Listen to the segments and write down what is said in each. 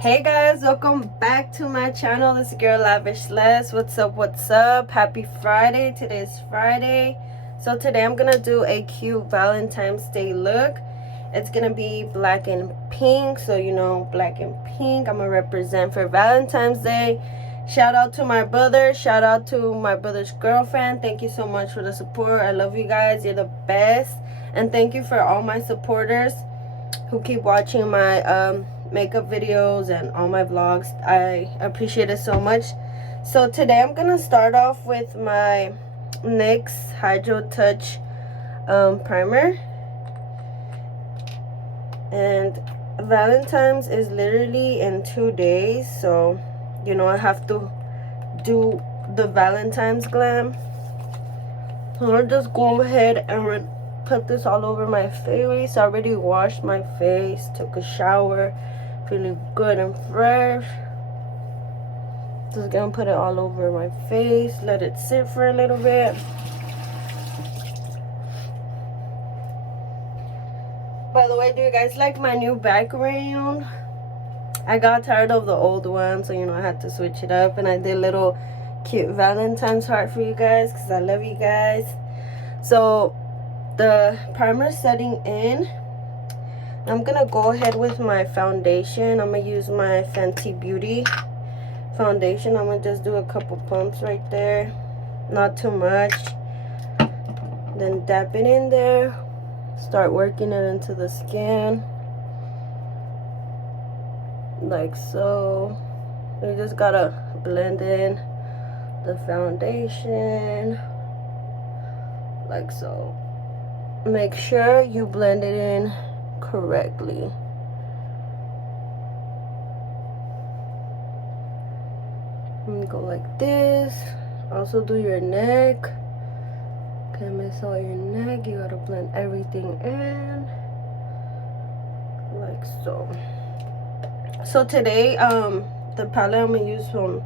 Hey guys, welcome back to my channel. This girl Lavish Les. What's up? Happy Friday. Today is Friday. So today I'm gonna do a cute Valentine's Day look. It's gonna be black and pink, so you know, black and pink. I'm gonna represent for Valentine's Day. Shout out to my brother, shout out to my brother's girlfriend. Thank you so much for the support. I love you guys, you're the best. And thank you for all my supporters who keep watching my makeup videos and all my vlogs. I appreciate it so much. So today I'm gonna start off with my NYX Hydro Touch primer. And Valentine's is literally in 2 days, so you know I have to do the Valentine's glam. So I'll just go ahead and put this all over my face. I already washed my face, took a shower, feeling good and fresh. Just gonna put it all over my face, let it sit for a little bit. By the way, do you guys like my new back rayon? I got tired of the old one, so you know I had to switch it up, and I did a little cute Valentine's heart for you guys because I love you guys. So the primer setting in, I'm gonna go ahead with my foundation. I'm gonna use my Fenty Beauty foundation. I'm gonna just do a couple pumps right there, not too much, then dab it in there, start working it into the skin like so. You just gotta blend in the foundation like so. Make sure you blend it in correctly. And go like this. Also do your neck. Can't miss all your neck. You gotta blend everything in like so. So today the palette I'm gonna use from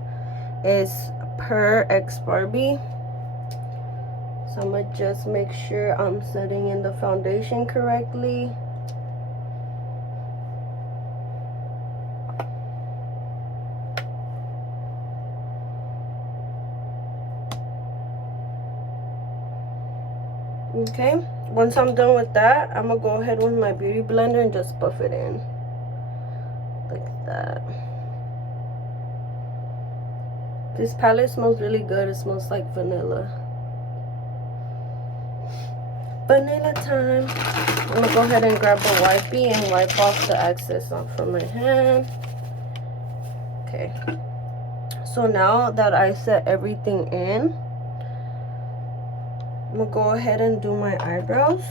is Per X Barbie. So I'm gonna just make sure I'm setting in the foundation correctly. Okay, once I'm done with that, I'm gonna go ahead with my beauty blender and just buff it in like that. This palette smells really good. It smells like vanilla. Vanilla time. I'm gonna go ahead and grab a wipey and wipe off the excess from my hand. Okay, so now that I set everything in, I'm gonna go ahead and do my eyebrows.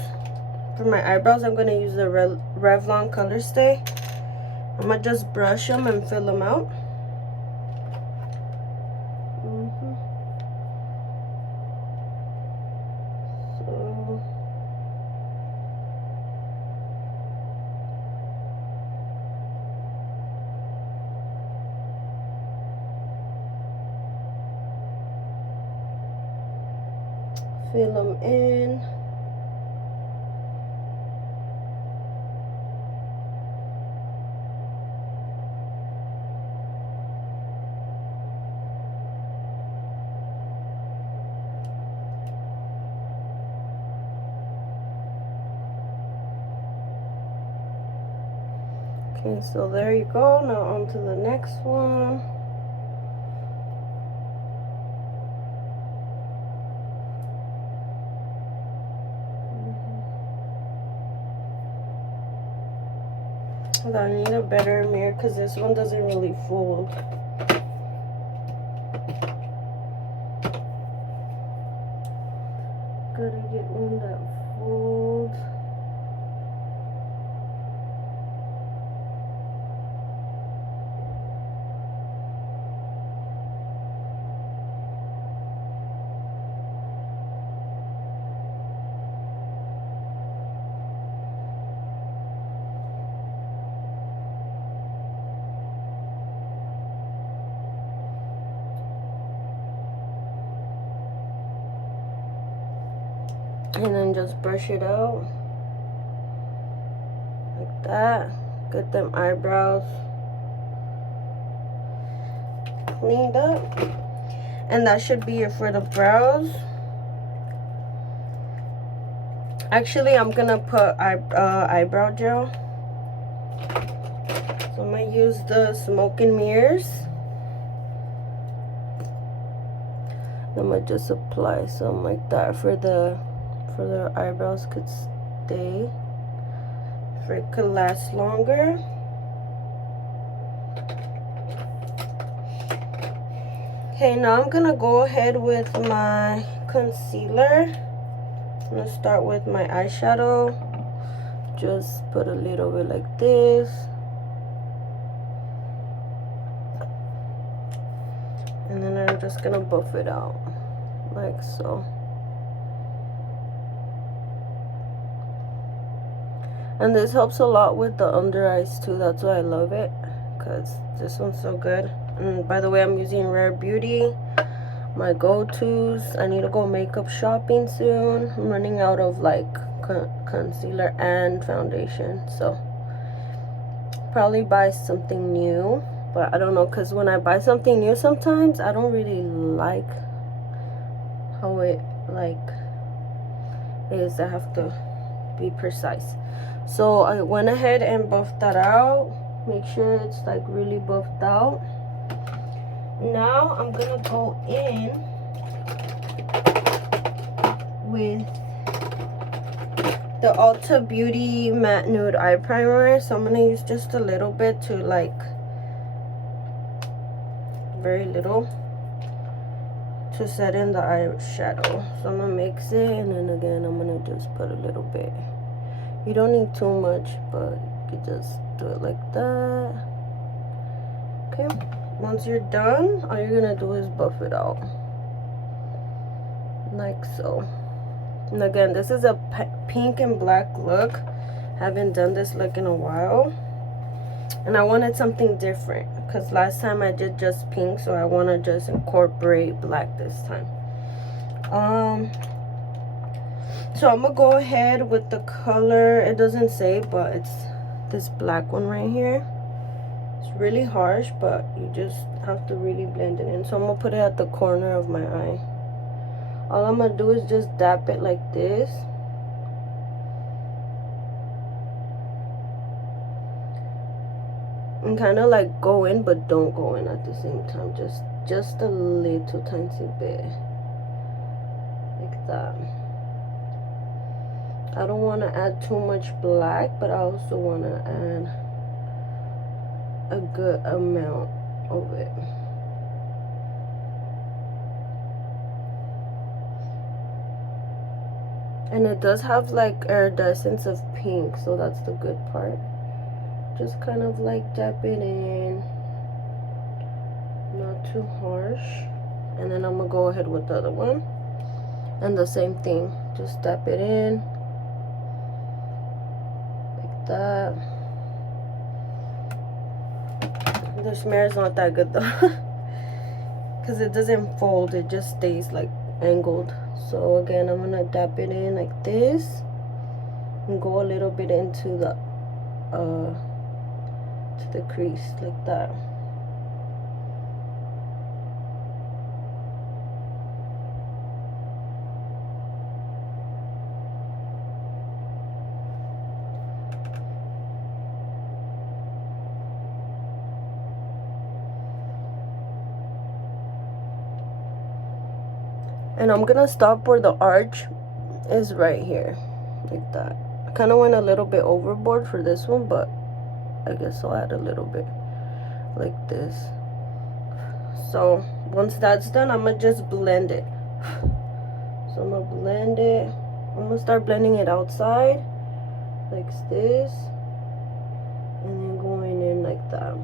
For my eyebrows, I'm gonna use the Revlon Color Stay. I'm gonna just brush them and fill them out. So fill them in. Okay, so there you go. Now on to the next one. I need a better mirror because this one doesn't really fold. Gotta get one that folds. And then just brush it out like that. Get them eyebrows cleaned up. And that should be it for the brows. Actually, I'm gonna put eyebrow gel. So I'm gonna use the Smoke and Mirrors. I'm gonna just apply some like that for the eyebrows could stay, for it could last longer. Okay, now I'm gonna go ahead with my concealer. I'm gonna start with my eyeshadow. Just put a little bit like this. And then I'm just gonna buff it out like so. And this helps a lot with the under eyes too. That's why I love it, because this one's so good. And by the way, I'm using Rare Beauty, my go-tos. I need to go makeup shopping soon. I'm running out of like concealer and foundation, so probably buy something new. But I don't know, because when I buy something new, sometimes I don't really like how it like is. I have to be precise. So I went ahead and buffed that out. Make sure it's like really buffed out. Now I'm gonna go in with the Ulta Beauty Matte Nude Eye Primer. So I'm gonna use just a little bit to like, very little, to set in the eyeshadow. So I'm gonna mix it, and then again I'm gonna just put a little bit. You don't need too much, but you could just do it like that. Okay, once you're done, all you're gonna do is buff it out like so. And again, this is a pink and black look. Haven't done this look in a while, and I wanted something different because last time I did just pink, so I want to just incorporate black this time. So I'm gonna go ahead with the color. It doesn't say, but it's this black one right here. It's really harsh, but you just have to really blend it in. So I'm gonna put it at the corner of my eye. All I'm gonna do is just dab it like this. And kind of like go in, but don't go in at the same time. Just a little tiny bit. Like that. I don't want to add too much black, but I also want to add a good amount of it. And it does have like iridescence of pink, so that's the good part. Just kind of like dab it in, not too harsh. And then I'm gonna go ahead with the other one, and the same thing, just dab it in like that. The smear is not that good though, because it doesn't fold, it just stays like angled. So again, I'm gonna dab it in like this and go a little bit into the to the crease like that. And I'm gonna stop where the arch is, right here, like that. I kind of went a little bit overboard for this one, but I guess I'll add a little bit like this. So once that's done, I'm gonna just blend it. So I'm gonna blend it. I'm gonna start blending it outside like this, and then going in like that.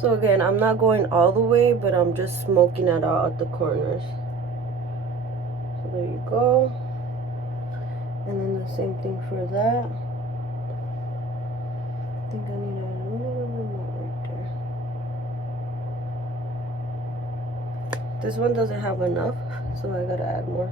So again, I'm not going all the way, but I'm just smoking it out at the corners. So there you go. And then the same thing for that. I think I need a little bit more right there. This one doesn't have enough, so I gotta add more.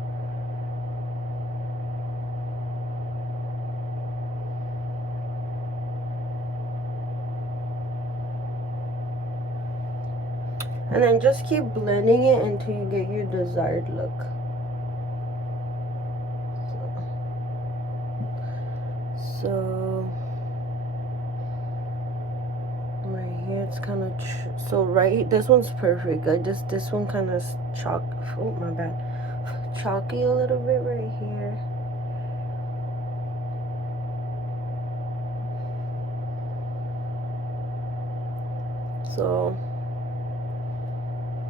And then just keep blending it until you get your desired look. So right here it's kind of so right, this one's perfect. This one kind of oh my bad, chalky a little bit right here. So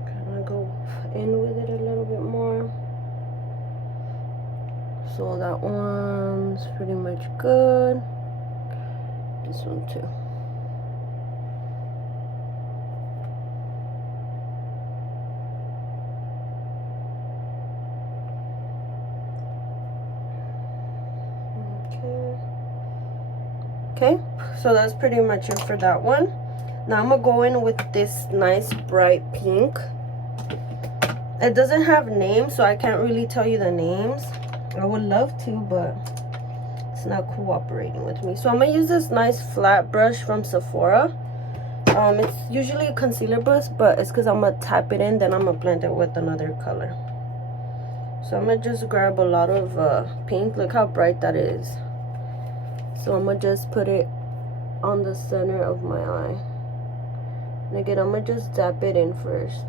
kind of go in with it a little bit more. So that one's pretty much good. This one too. Okay, so that's pretty much it for that one. Now I'm gonna go in with this nice bright pink. It doesn't have names, so I can't really tell you the names. I would love to, but it's not cooperating with me. So I'm gonna use this nice flat brush from Sephora. It's usually a concealer brush, but it's because I'm gonna tap it in, then I'm gonna blend it with another color. So I'm gonna just grab a lot of pink. Look how bright that is. So I'm gonna just put it on the center of my eye. And again, I'm gonna just dab it in first.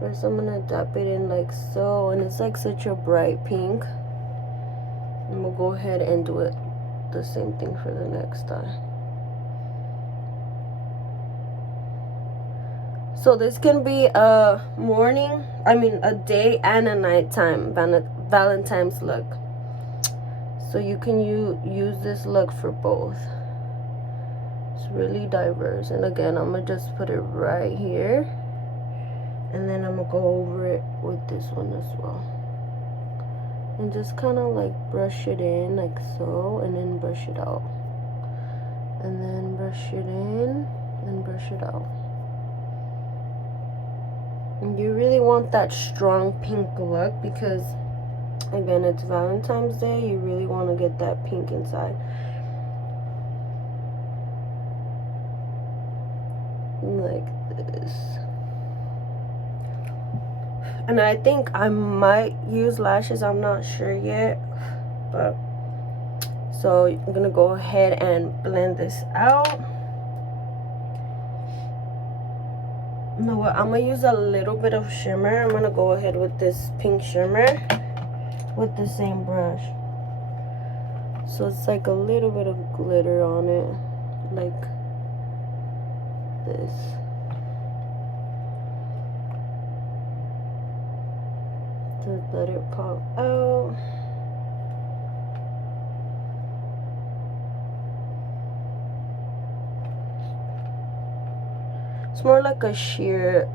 First I'm gonna dab it in like so, and it's like such a bright pink. I'm gonna go ahead and do it the same thing for the next eye. So this can be a a day and a nighttime Valentine's look. So you can use this look for both. It's really diverse. And again, I'm gonna just put it right here, and then I'm gonna go over it with this one as well, and just kind of like brush it in like so, and then brush it out, and then brush it in and brush it out. And you really want that strong pink look because again, it's Valentine's Day. You really want to get that pink inside. Like this. And I think I might use lashes. I'm not sure yet. But so I'm going to go ahead and blend this out. You know what? I'm going to use a little bit of shimmer. I'm going to go ahead with this pink shimmer with the same brush. So it's like a little bit of glitter on it, like this. Just let it pop out. It's more like a sheer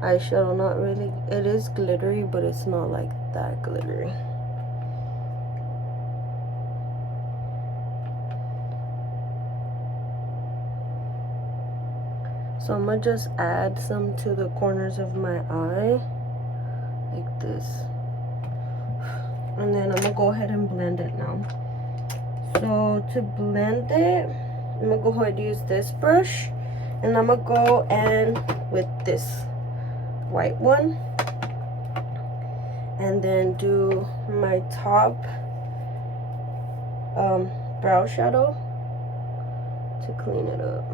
eyeshadow, not really. It is glittery, but it's not like that glittery. So I'm gonna just add some to the corners of my eye like this, and then I'm gonna go ahead and blend it now. So to blend it, I'm gonna go ahead and use this brush, and I'm gonna go and with this white one, and then do my top brow shadow to clean it up.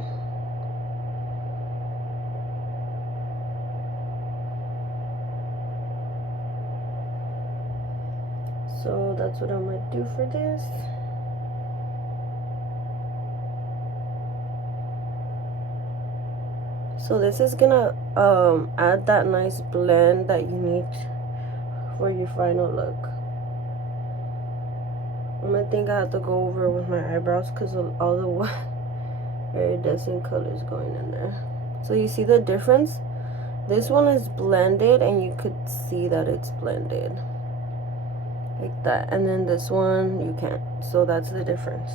So that's what I'm gonna do for this. So this is gonna add that nice blend that you need for your final look. I think I have to go over with my eyebrows because of all the iridescent colors going in there. So you see the difference? This one is blended, and you could see that it's blended like that, and then this one you can't. So that's the difference.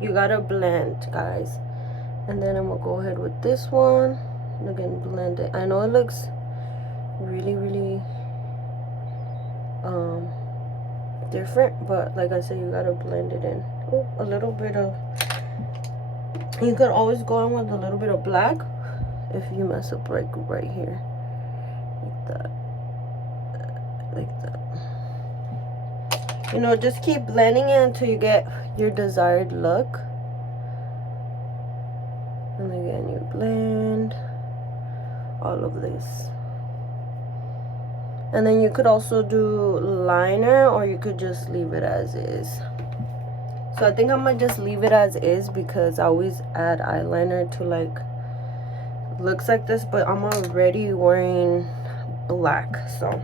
You gotta blend, guys. And then I'm gonna go ahead with this one. And again, blend it. I know it looks really different, but like I said, you gotta blend it in. Oh, a little bit of, you could always go in with a little bit of black if you mess up right here, like that, like that. You know, just keep blending it until you get your desired look. And again, you blend all of this. And then you could also do liner, or you could just leave it as is. So I think I'm gonna just leave it as is because I always add eyeliner to like looks like this, but I'm already wearing black, so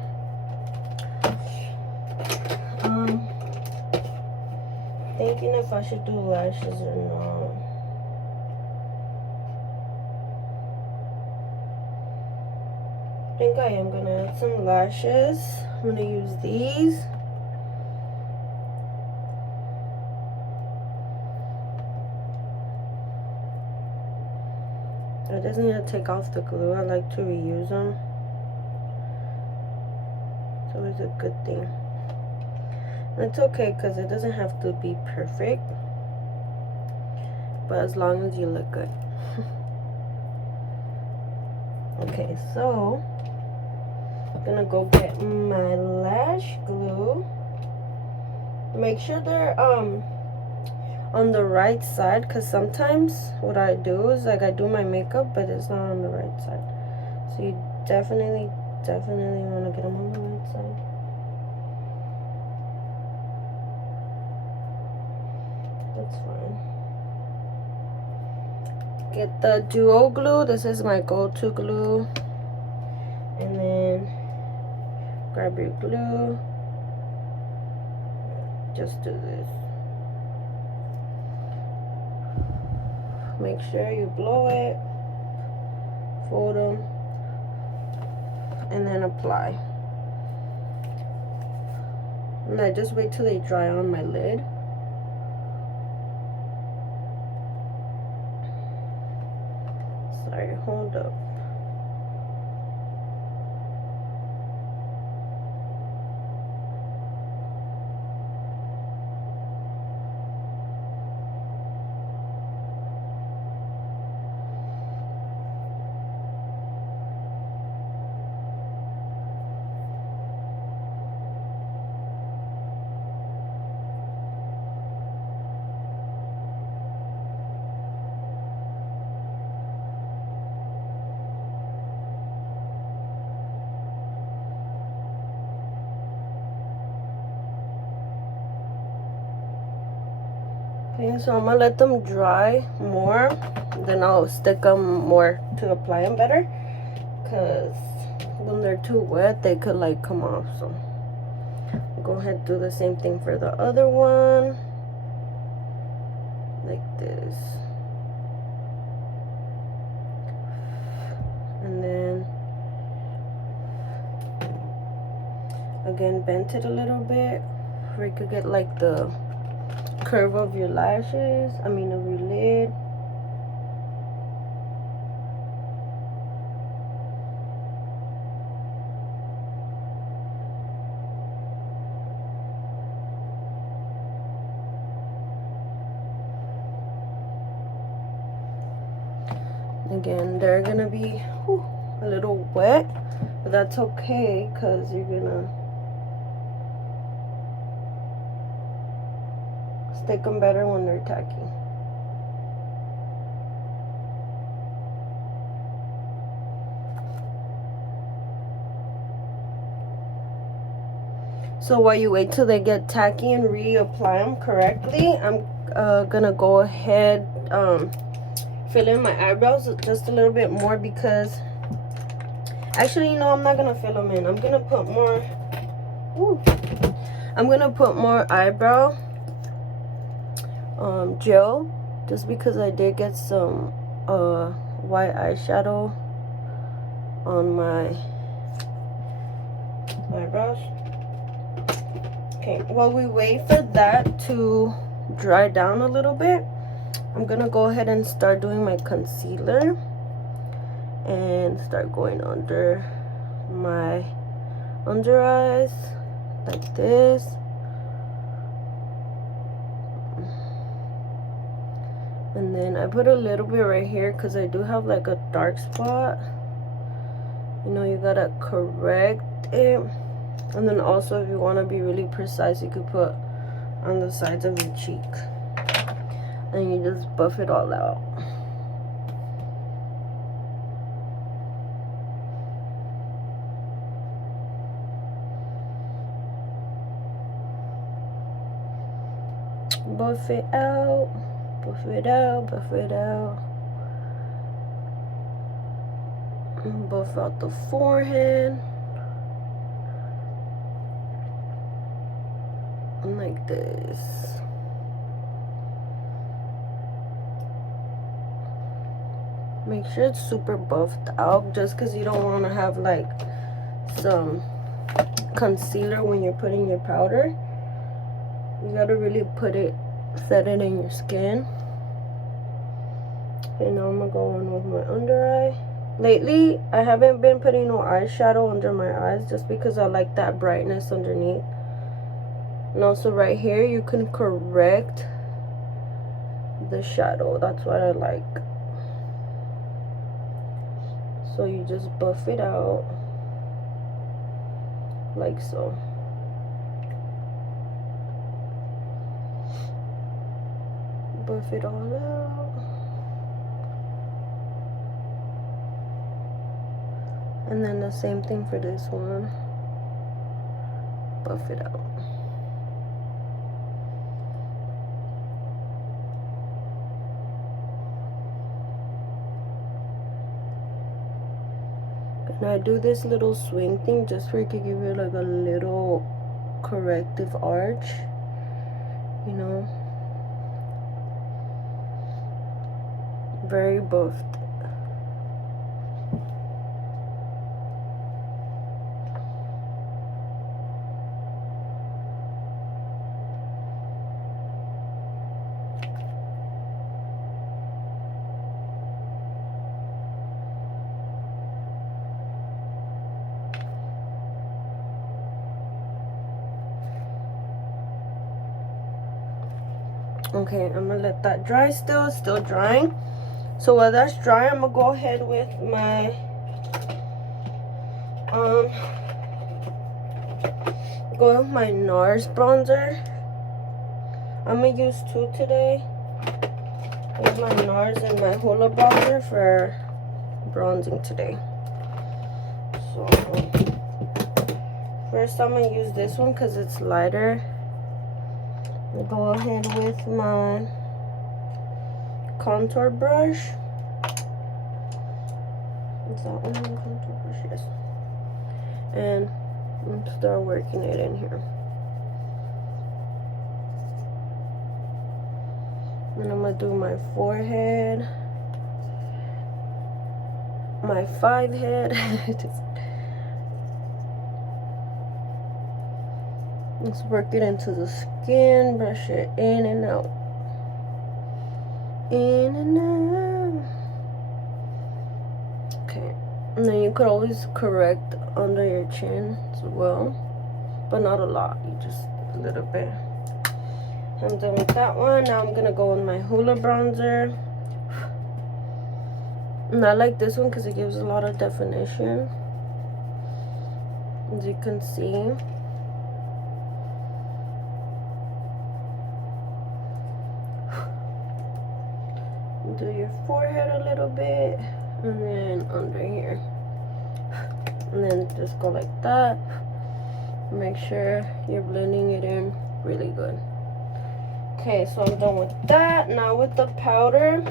thinking if I should do lashes or not. I think I am gonna add some lashes. I'm gonna use these. I just need to take off the glue. I like to reuse them. It's always a good thing. And it's okay because it doesn't have to be perfect, but as long as you look good. Okay, so I'm gonna go get my lash glue. Make sure they're on the right side, because sometimes what I do is like I do my makeup but it's not on the right side, so you definitely want to get them on the right side. That's fine. Get the duo glue. This is my go-to glue. And then grab your glue. Just do this. Make sure you blow it, fold them, and then apply. And I just wait till they dry on my lid. Sorry, hold up. Okay, so I'm gonna let them dry more, then I'll stick them more to apply them better, because when they're too wet they could like come off. So I'll go ahead and do the same thing for the other one, like this. And then again, bend it a little bit where you could get like the curve of your lashes, of your lid. Again, they're gonna be a little wet, but that's okay because you're gonna stick them better when they're tacky. So while you wait till they get tacky and reapply them correctly, I'm gonna go ahead fill in my eyebrows just a little bit more, because actually, I'm not gonna fill them in. I'm gonna put more eyebrow gel, just because I did get some white eyeshadow on my eyebrows. Okay, while we wait for that to dry down a little bit, I'm gonna go ahead and start doing my concealer and start going under my under eyes like this. And then I put a little bit right here because I do have like a dark spot. You know, you gotta correct it. And then also, if you want to be really precise, you could put on the sides of your cheek. And you just buff it all out. Buff it out, buff it out, buff it out. And buff out the forehead. Like this. Make sure it's super buffed out, just because you don't want to have like some concealer when you're putting your powder. You gotta really set it in your skin. Okay, now I'm gonna go in with my under eye. Lately, I haven't been putting no eyeshadow under my eyes just because I like that brightness underneath. And also right here, you can correct the shadow. That's what I like. So you just buff it out like so. Buff it all out. And then the same thing for this one. Buff it out. And I do this little swing thing just for it to give you like a little corrective arch, you know. Very buffed. Okay, I'm gonna let that dry still drying. So while that's dry, I'm gonna go ahead with my NARS bronzer. I'm gonna use two today. With my NARS and my Hula Bronzer for bronzing today. So first I'm gonna use this one because it's lighter. I'll go ahead with my contour brush. Is that one the contour brush? Yes. And I'm gonna start working it in here. And I'm gonna do my forehead, my 5 head. Let's work it into the skin, brush it in and out. In and out. Okay. And then you could always correct under your chin as well. But not a lot. You just a little bit. I'm done with that one. Now I'm going to go with my Hula Bronzer. And I like this one because it gives a lot of definition. As you can see. Do your forehead a little bit, and then under here, and then just go like that. Make sure you're blending it in really good. Okay, so I'm done with that. Now with the powder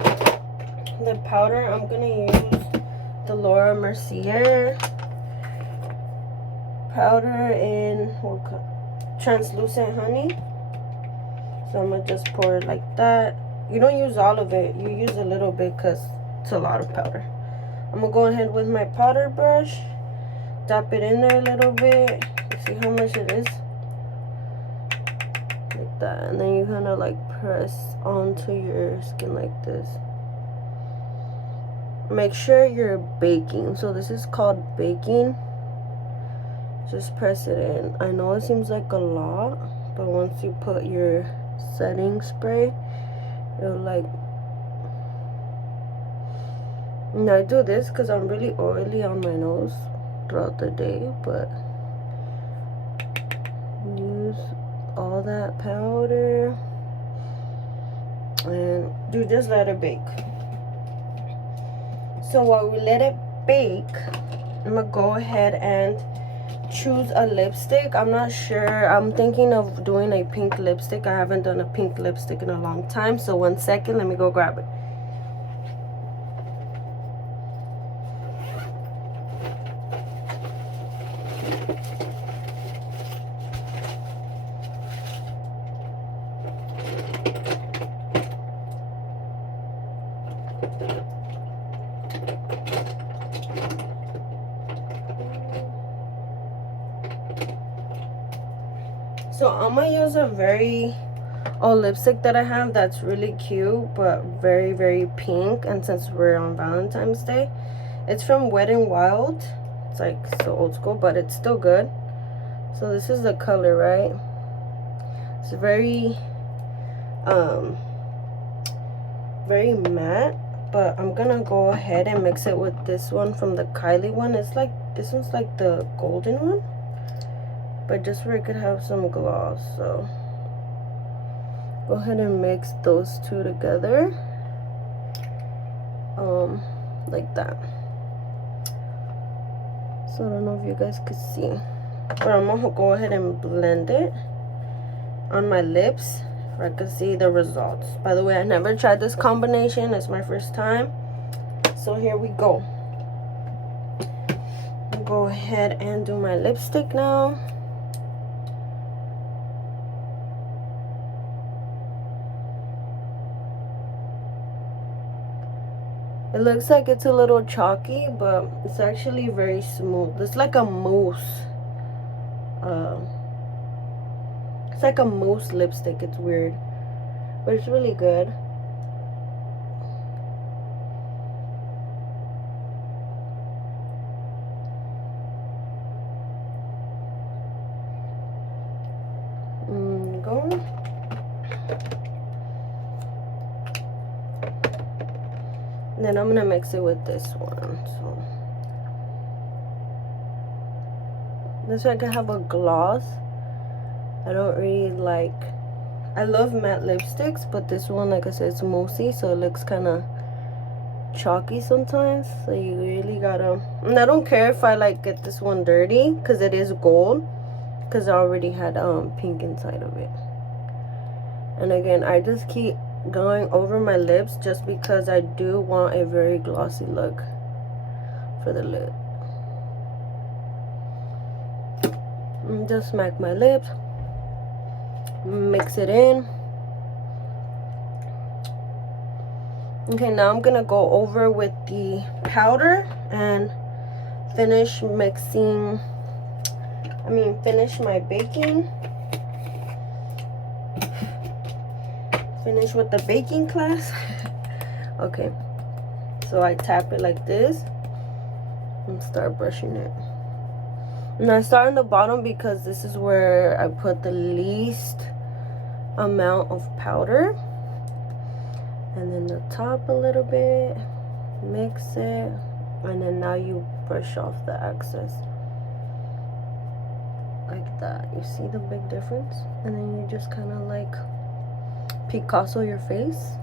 I'm gonna use the Laura Mercier powder in translucent honey. So I'm gonna just pour it like that. You don't use all of it. You use a little bit because it's a lot of powder. I'm going to go ahead with my powder brush. Dab it in there a little bit. See how much it is? Like that. And then you kind of like press onto your skin like this. Make sure you're baking. So this is called baking. Just press it in. I know it seems like a lot, but once you put your setting spray, it'll like And I do this because I'm really oily on my nose throughout the day, but use all that powder and just let it bake. So while we let it bake, I'm gonna go ahead and choose a lipstick. I'm not sure. I'm thinking of doing a pink lipstick. I haven't done a pink lipstick in a long time. So 1 second, let me go grab it. So I'm gonna use a very old lipstick that I have that's really cute but very, very pink. And since we're on Valentine's Day, it's from Wet n Wild. It's like so old school, but it's still good. So this is the color, right? It's very very matte, but I'm gonna go ahead and mix it with this one from the Kylie one. It's like, this one's like the golden one, but just where it could have some gloss. So go ahead and mix those two together, like that. So I don't know if you guys could see, but I'm gonna go ahead and blend it on my lips where I can see the results. By the way, I never tried this combination. It's my first time. So here we go. I'll go ahead and do my lipstick now. It looks like it's a little chalky, but it's actually very smooth. It's like a mousse. It's like a mousse lipstick. It's weird, but it's really good. Go. And then I'm gonna mix it with this one. So this way I can have a gloss. I don't really like, I love matte lipsticks, but this one, like I said, it's moussey, so it looks kind of chalky sometimes. So you really gotta, and I don't care if I like get this one dirty because it is gold, because I already had pink inside of it. And again, I just keep going over my lips just because I do want a very glossy look for the lip. And just smack my lips, mix it in. Okay, now I'm gonna go over with the powder and finish mixing, finish my baking. Finish with the baking class. Okay, so I tap it like this and start brushing it. And I start on the bottom because this is where I put the least amount of powder. And then the top a little bit, mix it, and then now you brush off the excess like that. You see the big difference? And then you just kind of like Picasso your face,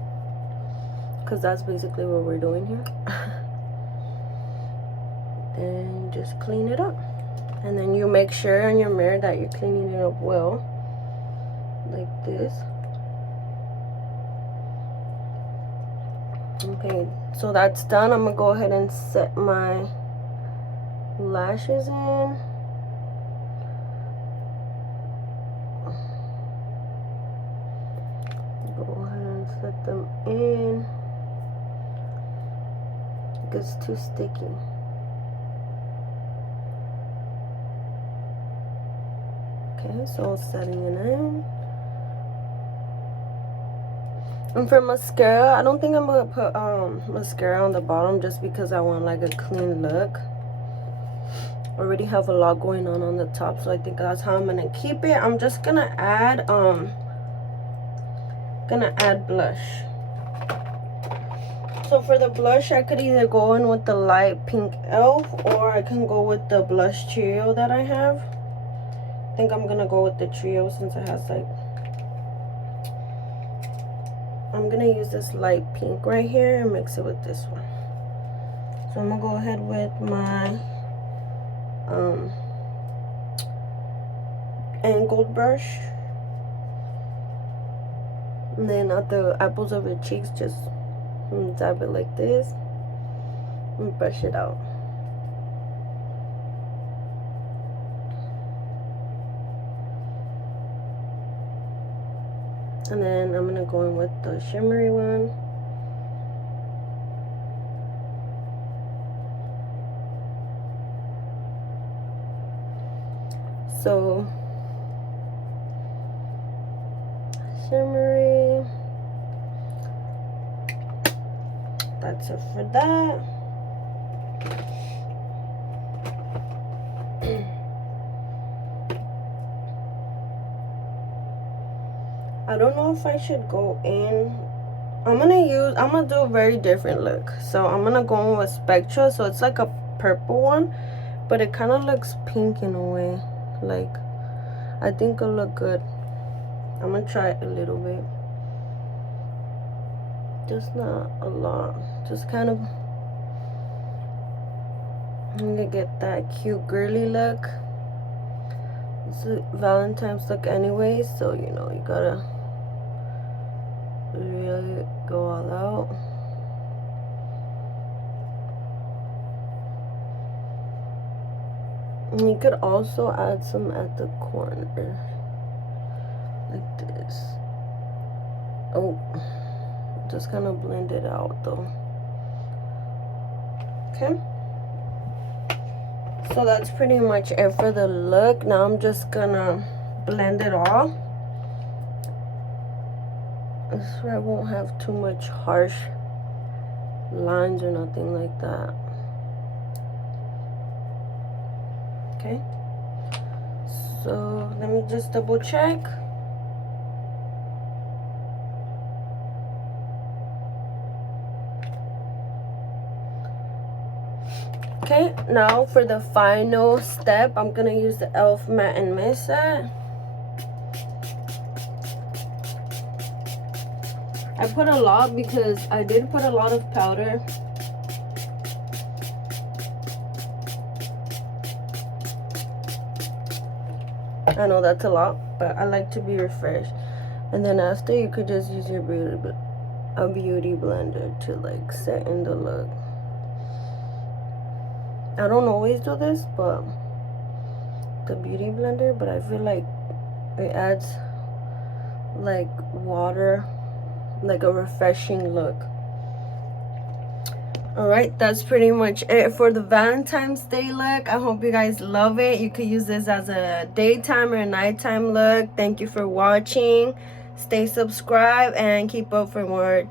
because that's basically what we're doing here. Then just clean it up, and then you make sure in your mirror that you're cleaning it up well, like this. Okay, so that's done. I'm gonna go ahead and set my lashes in. Go ahead and set them in. It gets too sticky. Okay, so setting it in. And for mascara, I don't think I'm gonna put mascara on the bottom just because I want like a clean look. I already have a lot going on the top, so I think that's how I'm gonna keep it. I'm just gonna add blush. So for the blush, I could either go in with the light pink elf, or I can go with the blush trio that I have. I think I'm gonna go with the trio since it has like, I'm gonna use this light pink right here and mix it with this one. So I'm gonna go ahead with my angled brush, and then at the apples of your cheeks, just dab it like this and brush it out. And then I'm gonna go in with the shimmery one. So shimmery, that's it for that. I don't know if I should go in. I'm gonna do a very different look. So I'm gonna go in with Spectra. So it's like a purple one, but it kind of looks pink in a way. Like, I think it'll look good. I'm gonna try it a little bit, just not a lot, just kind of. I'm gonna get that cute girly look. It's a Valentine's look anyway, so you know you gotta really go all out. And you could also add some at the corner, like this. Oh, just kind of blend it out though. Okay. So that's pretty much it for the look. Now I'm just gonna blend it all. This way I won't have too much harsh lines or nothing like that. Okay, so let me just double check. Okay, now for the final step, I'm gonna use the e.l.f. Matte and Mist set. I put a lot because I did put a lot of powder. I know that's a lot, but I like to be refreshed. And then after, you could just use your beauty blender to like set in the look. I don't always do this, but the beauty blender, but I feel like it adds like water, like a refreshing look. Alright, that's pretty much it for the Valentine's Day look. I hope you guys love it. You could use this as a daytime or nighttime look. Thank you for watching. Stay subscribed and keep up for more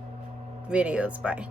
videos. Bye.